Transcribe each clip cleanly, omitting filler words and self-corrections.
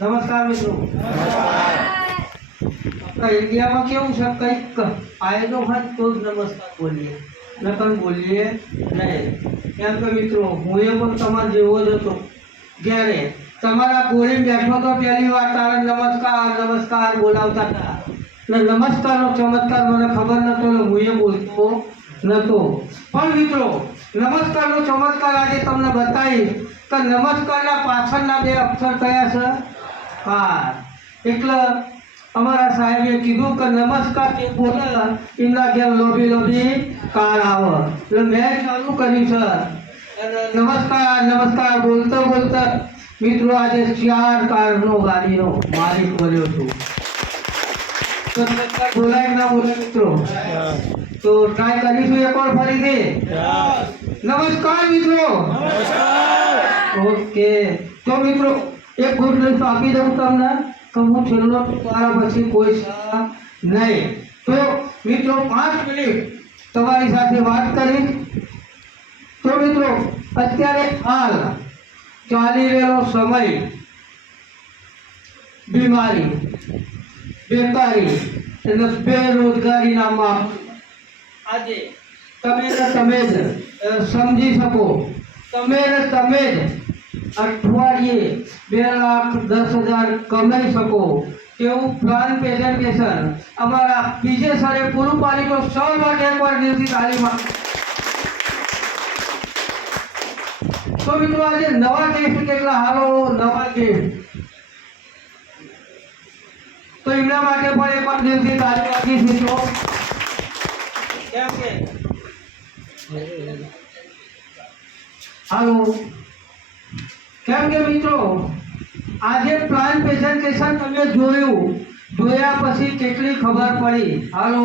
नमस्कार मित्रों। अपना इंडिया में केवं છે કંઈક ફાયદો હોય તો જ નમસ્કાર બોલીએ, નકર બોલીએ નહીં। કેમ કે મિત્રો હું એ પણ તમારા જેવો જ હતો, જ્યારે તમારા ગોળી બેઠો તો પહેલી વાર તારે નમસ્કાર નમસ્કાર બોલાવતા હતા ને નમસ્કારનો ચમત્કાર મને ખબર નતો ને હું એ બોલતો નતો। પણ મિત્રો નમસ્કારનો ચમત્કાર આજે તમને બતાવીશ કે નમસ્કારના પાછળના બે અક્ષર કયા છે? કાર। એટલે અમારા સાહેબે કીધું કે નમસ્કાર જે બોલે એમના ઘેર લોભી લોભી કાર આવે। એટલે મેં ચાલુ કર્યું છે અને નમસ્કાર નમસ્કાર બોલતા બોલતા મિત્રો આજે 4 કારનો ગાડીનો માલિક બન્યો છું। તો નમસ્કાર બોલાય ના બોલાય મિત્રો? તો ટ્રાય કરીશું એકવાર ફરીથી। નમસ્કાર મિત્રો। ઓકે, તો મિત્રો એક ગુડ ન્યૂઝ આપી દઉં તમને કે હું છેલ્લો મારા પછી કોઈ નહીં। તો મિત્રો 5 મિનિટ તમારી સાથે વાત કરીશ। તો મિત્રો અત્યારે હાલ ચાલી રહેલો સમય બીમારી, બેકારી એટલે બેરોજગારીના માપ આજે તમે જ સમજી શકો। તમે જ અઠવાડિયે 2,10,000 કમાઈ શકો તેવું પ્લાન પ્રેઝન્ટેશન અમારા પીજે સરે પૂરું પાડી તો સૌ માટે એકવાર દિલથી તાળી મારો। તો મિત્રો આજે નવા ગિફ્ટ કેટલા હાલો નવા ગિફ્ટ તો એમના માટે પણ એકવાર દિલથી તાળી વાગીશ મિત્રો। કેમ કે હાલો કેમ કે મિત્રો આજે પ્લાન પ્રેઝન્ટેશન તમે જોયા પછી કેટલી ખબર પડી? હાલો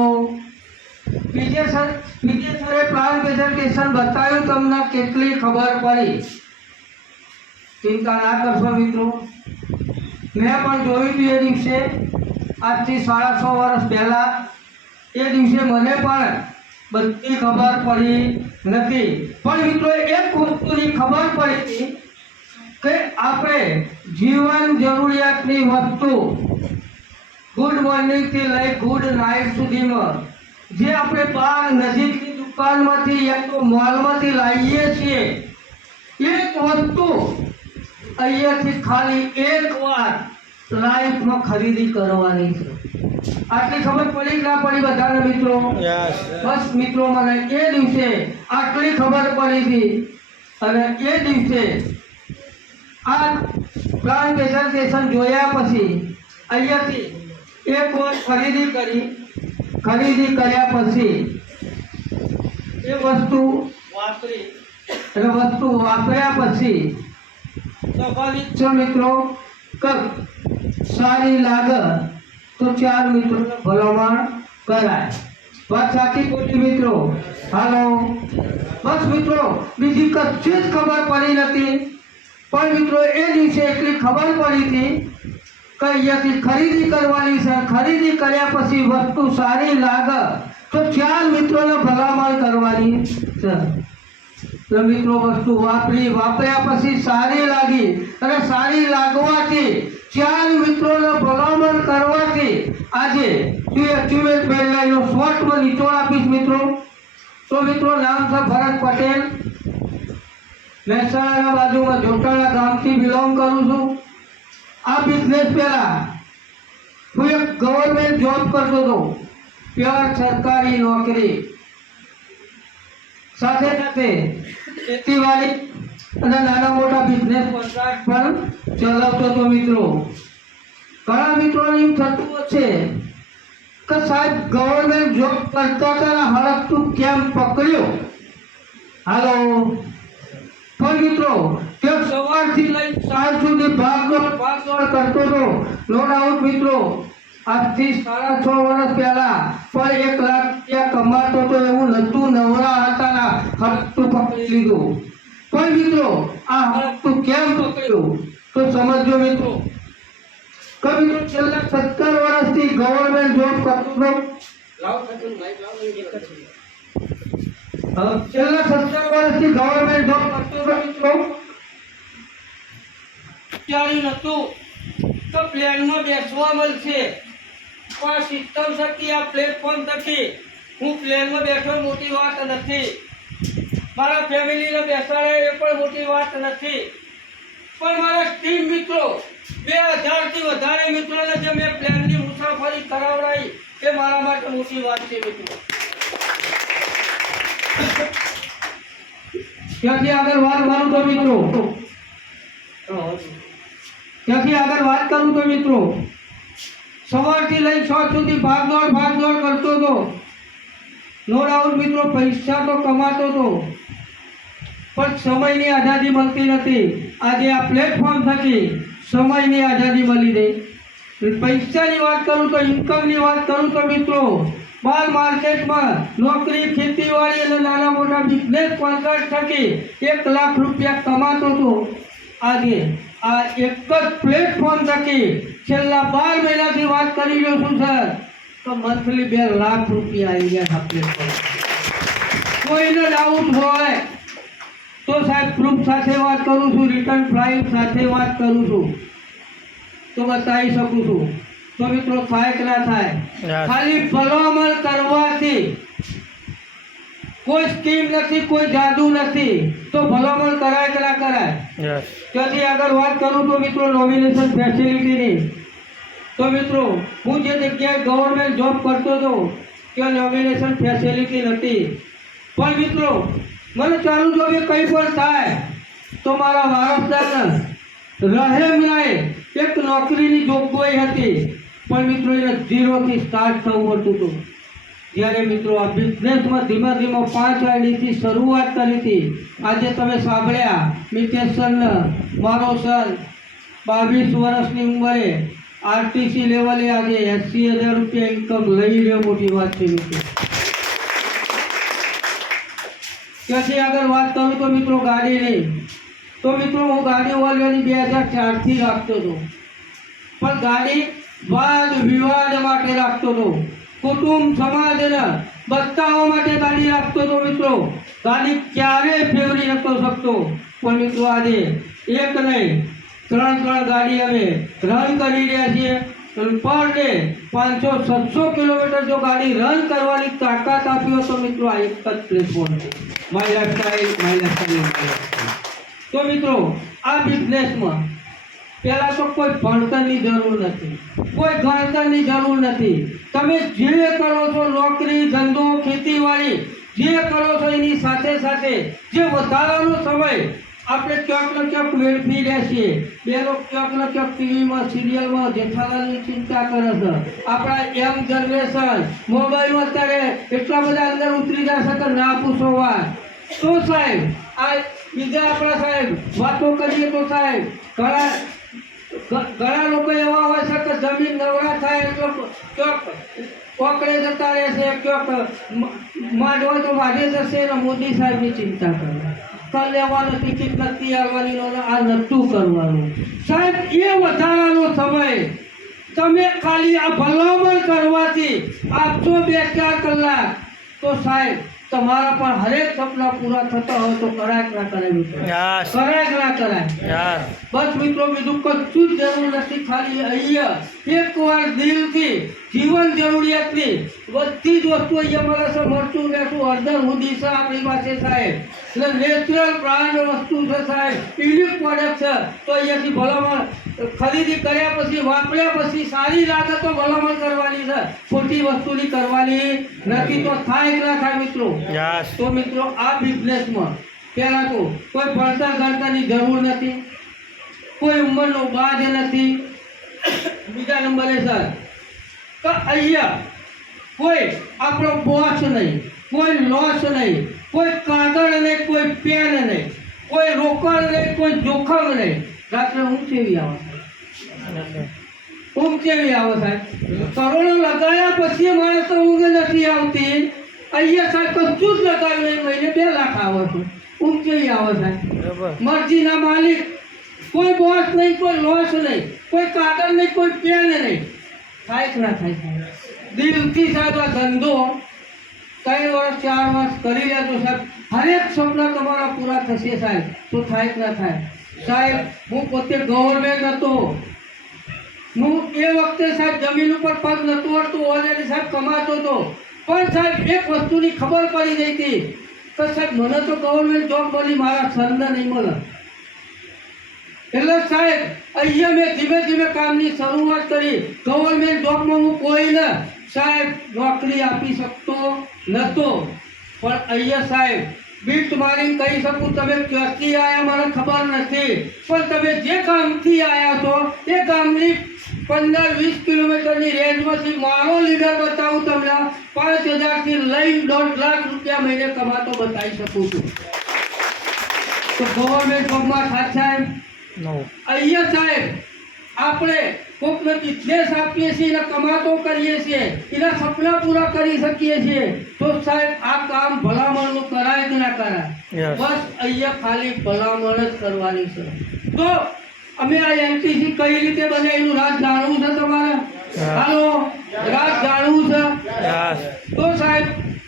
પીજે સરે પ્લાન પ્રેઝન્ટેશન બતાવ્યું તમને કેટલી ખબર પડી? ચિંતા ના કરશો મિત્રો, મેં પણ જોયું હતું એ દિવસે આજથી 6.5 વર્ષ પહેલા। એ દિવસે મને પણ બધી ખબર પડી નથી, પણ મિત્રો એક વસ્તુની ખબર પડી હતી કે આપણે જીવન જરૂરિયાતની વસ્તુ ગુડ મોર્નિંગ થી લઈ ગુડ નાઇટ સુધીમાં જે આપણે બહાર નજીકની દુકાનમાંથી યા તો મોલમાંથી લાવીએ છીએ એક વસ્તુ અહીંયાથી ખાલી એકવાર લાઈફમાં ખરીદી કરવાની છે। આટલી ખબર પડી કે ના પડી બધાને મિત્રો? બસ મિત્રો મને એ દિવસે આટલી ખબર પડી હતી અને એ દિવસે આ પ્લાન પ્રેઝન્ટેશન જોયા પછી અહીંયાથી એક વાર ખરીદી કર્યા પછી એ વસ્તુ વાપર્યા પછી સ્વાભાવિક છે મિત્રો કે સારી લાગે તો 4 મિત્રોને ભલામણ કરાય। વાત સાચી ખોટી મિત્રો? હાલો બસ મિત્રો બીજી કશી જ ખબર પડી નથી, પણ મિત્રો એ દિવસે એટલી ખબર પડી હતી કે અહીંયાથી ખરીદી કરવાની છે, ખરીદી કર્યા પછી વસ્તુ સારી લાગે તો 4 મિત્રોને ભલામણ કરવાની છે। તો મિત્રો વસ્તુ વાપર્યા પછી સારી લાગી અને સારી લાગવાથી 4 મિત્રોને ભલામણ કરવાથી આજે એક્યુમેન્ટ બેડલાઈનો શોર્ટમાં નિચોડ આપીશ મિત્રો। તો મિત્રો નામ છે ભરત પટેલ, મહેસાણા બાજુમાં જોટાણા ગામથી બિલોંગ કરું છું। આ બિઝનેસ પહેલા હું એક ગવર્મેન્ટ જોબ કરતો હતો, પ્યોર સરકારી નોકરી, સાથે સાથે ખેતીવાડી અને નાના મોટા બિઝનેસ કોન્ટ્રાક્ટ પણ ચલાવતો હતો મિત્રો। ઘણા મિત્રોને એમ થતું હશે કે સાહેબ ગવર્મેન્ટ જોબ કરતા હતા હડકતું કેમ પકડ્યો? હાલો પણ મિત્રો તે સવારથી લઈ સાંજ સુધી ભાગદોડ કરતો હતો। નો ડાઉટ મિત્રો આજથી 6.5 વર્ષ પહેલા પણ 1 લાખ રૂપિયા કમાતો હતો એવું નતું, નવરા હતા હડકતું પકડી લીધું। પણ મિત્રો આ હડકતું કેમ પકડ્યું તો સમજો મિત્રો કે મિત્રો છેલ્લા 17 વર્ષથી ગવર્મેન્ટ જોબ કરતો હતો। છેલ્લા 17 વર્ષથી ગવર્મેન્ટ જોબ કરતો હતો મિત્રો, ચાલી નતું તો પ્લેનમાં બેસવા મળશે, પણ સિસ્ટમ થકી આ પ્લેટફોર્મ થકી હું પ્લેનમાં બેઠો મોટી વાત નથી, મારા ફેમિલીને બેસાડે એ પણ મોટી વાત નથી, પણ મારા ટીમ મિત્રો 2000થી વધારે મિત્રોને જે મેં પ્લેનની મુસાફરી કરાવડાવી એ મારા માટે મોટી વાત છે મિત્રો. ત્યાંથી આગળ વાત કરું તો મિત્રો સવારથી લઈ 6 સુધી ભાગદોડ કરતો હતો. નો ડાઉટ મિત્રો પૈસા તો કમાતો હતો, પણ સમયની આઝાદી મળતી નથી. આજે આ પ્લેટફોર્મ થકી સમયની આઝાદી મળી રહી. પૈસાની વાત કરું તો ઇન્કમની વાત કરું તો મિત્રો બાર માર્કેટમાં નોકરી, ખેતીવાડી અને નાના મોટા બિઝનેસ કોન્ટ્રાક્ટ થકી 1 લાખ રૂપિયા કમાતો હતો. આજે આ એક જ પ્લેટફોર્મ થકી છેલ્લા 12 મહિનાથી વાત કરી રહ્યો છું સર, તો મંથલી 2 લાખ રૂપિયા આવી ગયા આ પ્લેટફોર્મ. કોઈને ડાઉટ હોય તો સાહેબ પ્રૂફ સાથે વાત કરું છું, રિટર્ન ફ્લાઇટ સાથે વાત કરું છું તો બતાવી શકું છું. તો મિત્રો થાય કે ના થાય, ખાલી ભલામણ કરવાથી કોઈ સ્કીમ નથી, કોઈ જાદુ નથી, તો ભલામણ કરાય કે ના કરાય. ત્યાંથી આગળ વાત કરું તો મિત્રો નોમિનેશન ફેસિલિટીની, તો મિત્રો હું જે જગ્યાએ ગવર્મેન્ટ જોબ કરતો હતો ત્યાં નોમિનેશન ફેસિલિટી નથી, પણ મિત્રો મને ચાલુ જોબે કંઈ પણ થાય તો મારા વારસદારને રહેમ નાય એક નોકરીની જોગવાઈ હતી, પણ મિત્રો એને 0થી સ્ટાર્ટ થવું પડતું હતું. જ્યારે મિત્રો આ બિઝનેસમાં ધીમે 5 આઈડીથી શરૂઆત કરી હતી. આજે તમે સાંભળ્યા મિતેશ સરને, મારો સર 22 વર્ષની ઉંમરે આરટીસી લેવલે આજે 80,000 રૂપિયા ઇન્કમ લઈ રહ્યો, મોટી વાત છે મિત્રો. ત્યાંથી આગળ વાત કરું તો મિત્રો ગાડીની, તો મિત્રો હું ગાડી ઓલરેડી 2004થી રાખતો હતો, પણ ગાડી વાદ વિવાદ માટે રાખતો હતો, કુટુંબ સમાજને બતાવવા માટે ગાડી રાખતો હતો મિત્રો. ગાડી ક્યારેય ફેરવી નતો શકતો, પણ મિત્રો આજે એક નહીં 3 ગાડી અમે રન કરી રહ્યા છીએ. પર ડે 500-700 કિલોમીટર જો ગાડી રન કરવાની તાકાત આપી તો મિત્રો આ એક જ પ્લેટફોર્મ છે, માય લાઈફસ્ટાઈલ. તો મિત્રો આ બિઝનેસમાં પહેલાં તો કોઈ ભણતરની જરૂર નથી, કોઈ ગણતરની જરૂર નથી. તમે જે કરો છો નોકરી, ધંધો, ખેતીવાડી જે કરો છો એની સાથે સાથે જે વધારાનો સમય આપણે ક્યાંક ને ક્યાંક વેડફી રહ્યા છીએ. બેનો ક્યાંક ને ક્યાંક ટીવીમાં, સિરિયલમાં જેઠાલાલની ચિંતા કરે છે. આપણા યંગ જનરેશન મોબાઈલમાં અત્યારે એટલા બધા અંદર ઉતરી જશે કે ના પૂછો વાત. તો સાહેબ આ બીજા આપણા સાહેબ વાતો કરીએ તો સાહેબ ઘણા લોકો એવા હોય છે કે જમીન નવરા થાય એટલે ક્યાંક કોકડે જતા રહેશે, ક્યાંક માંડવા તો વાઢે જશે અને મોદી સાહેબની ચિંતા કરે. કર લેવાનું, ટિકિટ નથી આવવાની, આ નતું કરવાનું. સાહેબ એ વધારાનો સમય તમે ખાલી આ ભલામણ કરવાથી આપશો 2-4 કલાક, તો સાહેબ તમારા પણ હરેક સપના પૂરા થતા હોય તો કરાય કે ના કરાય મિત્રો, કરાય કે ના કરાય. બસ મિત્રો બીજું કશું જ જરૂર નથી, ખાલી અહીંયા એકવાર દિલથી જીવન જરૂરિયાતની બધી જ વસ્તુ અહીંયા મળે છે. મરચું લેશું હળદર સુધી છે આપણી પાસે સાહેબ, એટલે નેચરલ બ્રાન્ડ વસ્તુ છે સાહેબ, યુનિક પ્રોડક્ટ છે. તો અહીંયાથી ભલામણ ખરીદી કર્યા પછી, વાપર્યા પછી સારી લાગે તો ભલામણ કરવાની છે, ખોટી વસ્તુની કરવાની નથી. તો થાય કે ના થાય મિત્રો. તો મિત્રો આ બિઝનેસમાં પહેલાં તો કોઈ ભણતર ગણતરની જરૂર નથી, કોઈ ઉંમરનો બાજ નથી. બીજા નંબરે સર તો અહીંયા કોઈ આપણો બોસ નહીં, કોઈ લોસ નહીં, કોઈ કાગળ નહીં, કોઈ પેન નહીં, કોઈ રોકડ નહીં, કોઈ જોખમ નહીં. રાત્રે ઊંઘ કેવી આવે સાહેબ, કરોડો લગાવ્યા પછી માણસ તો ઊંઘ નથી આવતી. અહીંયા સાહેબ કશું જ લગાવ્યું નહીં, મહિને 2 લાખ આવે છે, ઊંઘ કેવી આવે સાહેબ. મરજીના માલિક, કોઈ બોસ નહીં, કોઈ લોસ નહીં, કોઈ કાગળ નહીં, કોઈ પેન નહીં. થાય કે ના થાય સાહેબ. દિલથી સાહેબ આ ધંધો 3 વર્ષ 4 વર્ષ કરી લેજો સાહેબ, હરેક સપના તમારા પૂરા થશે સાહેબ. તો થાય કે ના થાય સાહેબ. હું પોતે ગવર્મેન્ટ હતો, હું એ વખતે સાહેબ જમીન ઉપર પગ નહોતું વળતું, ઓલરેડી સાહેબ કમાતો હતો, પણ સાહેબ એક વસ્તુની ખબર પડી ગઈ હતી કે સાહેબ મને તો ગવર્મેન્ટ જોબ મળી, મારા સરને નહીં મળે. એટલે સાહેબ અહીંયા મેં ધીમે ધીમે કામની શરૂઆત કરી. ગવર્મેન્ટ જોબમાં હું કોઈને સાહેબ નોકરી આપી શકતો નહોતો, પણ અહીંયા સાહેબ બીટ મારીને કહી શકું તમે ક્યાંથી આવ્યા મને ખબર નથી, પણ તમે જે ગામથી આવ્યા છો એ ગામની 15-20 કિલોમીટરની રેન્જમાંથી મારો લીડર બતાવું તમને 5,000 થી લઈ 1.5 લાખ રૂપિયા મહિને કમાતો બતાવી શકું છું. તો ગવર્મેન્ટ જોબમાં સાહેબ અહીંયા સાહેબ આપણે કોકને બિઝનેસ આપીએ છીએ, એના કમાતો કરીએ છીએ, એના સપના પૂરા કરી શકીએ છીએ, તો સાહેબ આ કામ ભલામણનું કરાય કે ના કરાય? બસ અહીંયા ખાલી ભલામણ જ કરવાની છે. તો અમે આ એનટીસી કઈ રીતે બને એનું રાજ જાણવું છે તમારે? હાલો, રાજ જાણવું છે? તો સાહેબ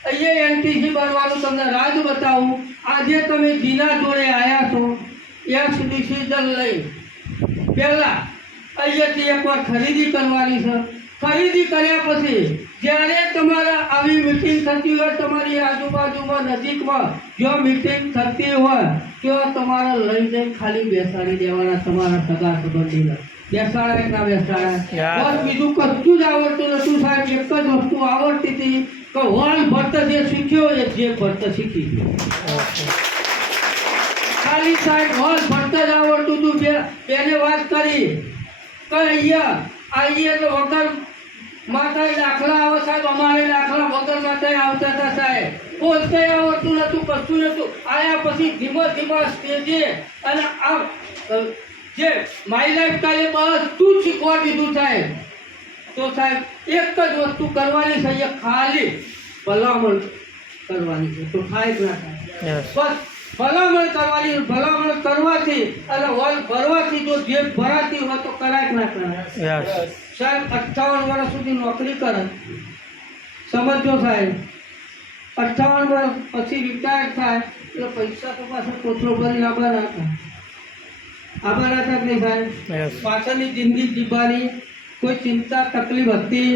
અહીંયા એનટીસી બનવાનું તમને રાજ બતાવું. આજે તમે જીના જોડે આવ્યા છો, એક ડિસિઝન લઈ પહેલા અહીંયાથી એકવાર ખરીદી કરવાની છે. ખરીદી કર્યા પછી જ્યારે તમારે આવી મિટિંગ થતી હોય, તમારી આજુબાજુમાં નજીકમાં જો મિટિંગ થતી હોય તો તમારે લઈને ખાલી બેસાડી દેવાના તમારા સગા સંબંધીને. બેસાડાય ના બેસાડાય, બસ બીજું કશું જ આવડતું નતું સાહેબ. એક જ વસ્તુ આવડતી હતી કે હોલ ભરત જે શીખ્યો એ જે ભરત શીખી ગયો. ખાલી સાહેબ હોલ ભરત જ આવડતું હતું. બેને વાત કરી કે અહીંયા આવીએ તો વગર માથાએ દાખલા આવે સાહેબ. અમારે દાખલા વગર માથાએ આવતા હતા સાહેબ. પોતે આવડતું નતું, કશું નતું. આયા પછી ધીમા ધીમા સ્ટેજે અને આ જે માય લાઈફ કાલે બધું જ શીખવા દીધું સાહેબ. તો સાહેબ એક જ વસ્તુ કરવાની છે, અહીંયા ખાલી ભલામણ કરવાની છે. તો થાય જ ના થાય, બસ ભલામણ કરવાની. ભલામણ કરવાથી અને હોલ ભરવાથી જો જે ભરાતી હોય તો કરાય કે ના કરાય? સાહેબ 58 વર્ષ સુધી નોકરી કરે, સમજો સાહેબ. 58 વર્ષ પછી રિટાયર થાય એટલે પૈસા તો પાછા કોથળો ભરીને આવવાના હતા. આવવાના હતા નહીં સાહેબ? પાછળની જિંદગી જીવવાની કોઈ ચિંતા તકલીફ હતી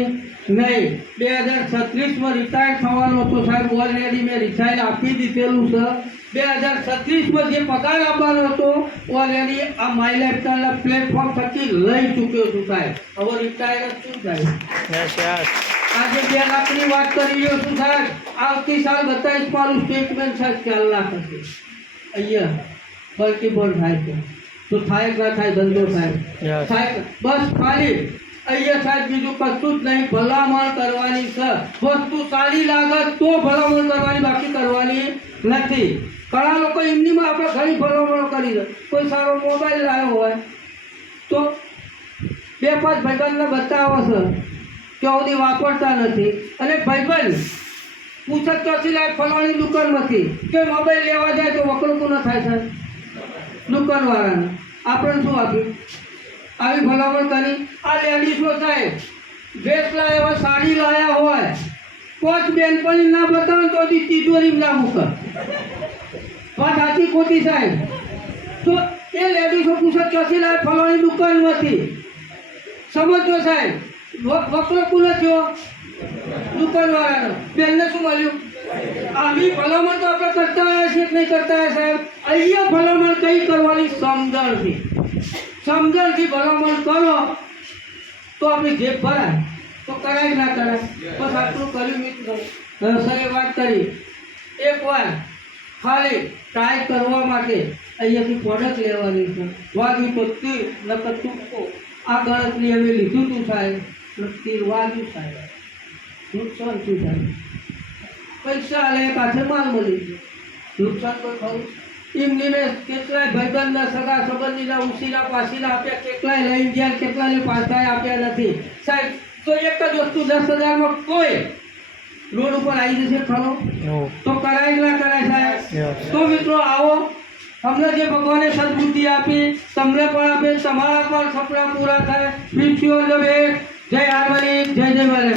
નહીં. 2036માં રિટાયર થવાનો હતો સાહેબ. ઓલરેડી મેં રિટાયર આપી દીધેલું છે. 2036માં જે પગાર આપવાનો હતો ઓલરેડી આ માય લાઈફના પ્લેટફોર્મ થકી લઈ ચૂક્યો છું સાહેબ. હવે રિટાયર જ શું થાય? આજે 2 લાખની વાત કરી રહ્યો છું સાહેબ. આવતી સાલ 27 મારું સ્ટેટમેન્ટ સાહેબ 4 લાખ હશે. અહીંયા મલ્ટીપલ થાય છે તો થાય કે ના થાય? ધંધો સાહેબ થાય. બસ ખાલી અહીંયા સાહેબ બીજું કશું જ નહીં. ભલામણ કરવાની છે. વસ્તુ સારી લાગે તો ભલામણ કરવાની, બાકી કરવાની નથી. ઘણા લોકો એમનીમાં આપણે ઘણી ભલામણો કરી દે. કોઈ સારો મોબાઈલ લાવ્યો હોય તો 2-5 ભાઈબંધને બતાવો છે કે સુધી વાપરતા નથી, અને ભાઈબંધ પૂછત ચોથી લાખ ફલાણી દુકાનમાંથી કે મોબાઈલ લેવા જાય તો વકલતું ન થાય સાહેબ દુકાનવાળાને. આપણને શું આપ્યું? આવી ભલામણ કરી. આ લેડીઝો સાહેબ ડ્રેસ લાવ્યા હોય, સાડી લાવ્યા હોય, 5 બેનપણી ના બતાવે તો તિજોરી ના મૂકે. વાત સાચી ખોટી સાહેબ? તો એ લેડીઝો પૂછે ક્યાંથી લાવે? ફલાણી દુકાનમાંથી. સમજો સાહેબ, વકરો કોને થયો? દુકાનવાળાનો. બેનને શું મળ્યું? આવી ભલામણ તો આપણે કરતા આવ્યા છીએ કે નહીં કરતા આવ્યા સાહેબ? અહીંયા ભલામણ કઈ કરવાની? સમજણથી. સમજણથી ભલામણ કરો તો આપણી જેબ ભરાય. તો કરાય ના કરાય? બસ આટલું કર્યું મિત્રો. સરે વાત કરી. એકવાર ખાલી ટ્રાય કરવા માટે અહીંયાથી પ્રોડક્ટ લેવાની છે. વાગ્યું તો તીર, નકર ટૂંકો. આ ગણતરી અમે લીધું હતું સાહેબ. તીર વાગ્યું સાહેબ, નુકસાન થયું સાહેબ. પૈસા લે પાછળ માલ મળી ગયો. નુકસાન કોઈ ખરું? એમની મેં કેટલાય ભાઈબંધના સગા સંબંધીના ઉસીના પાસીના આપ્યા, કેટલાય લઈને ગયા, કેટલાય પાછા આપ્યા નથી સાહેબ. તો એક જ વસ્તુ 10,000માં કોઈ રોડ ઉપર આવી જશે ખરો? તો કરાય કે ના કરાય સાહેબ? તો મિત્રો આવો, અમને જે ભગવાને સદબુદ્ધિ આપી તમને પણ આપે, તમારા પણ સપના પૂરા થાય. Wish you all the best. જય હાર્મોની, જય જય મારે.